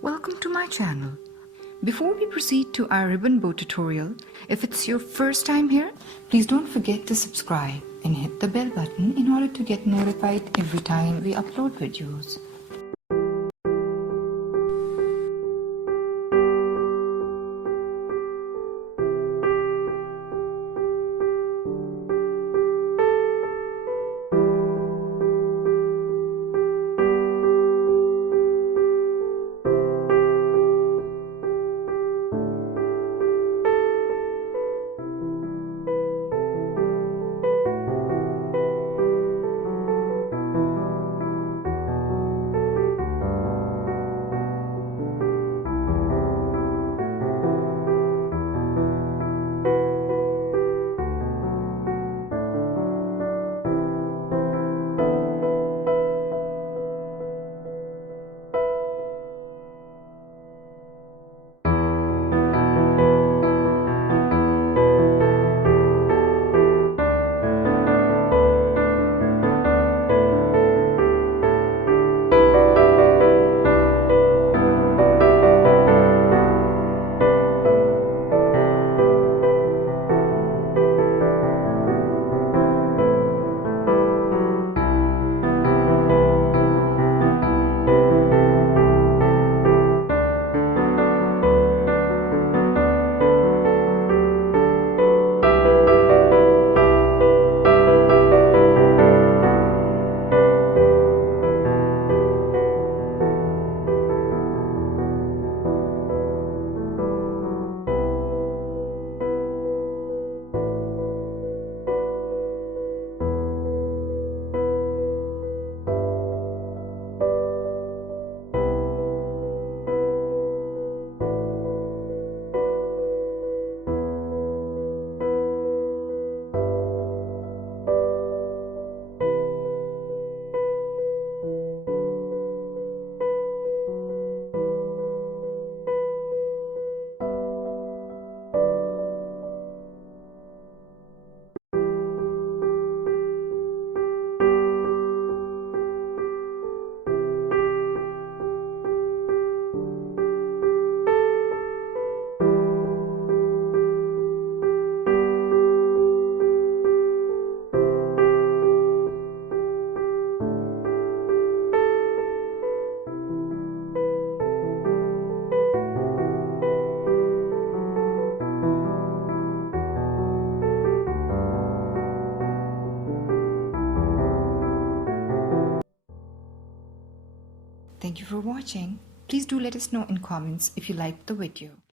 Welcome to my channel. Before we proceed to our ribbon bow tutorial, if it's your first time here, please don't forget to subscribe and hit the bell button in order to get notified every time we upload videos. Thank you for watching. Please do let us know in comments if you liked the video.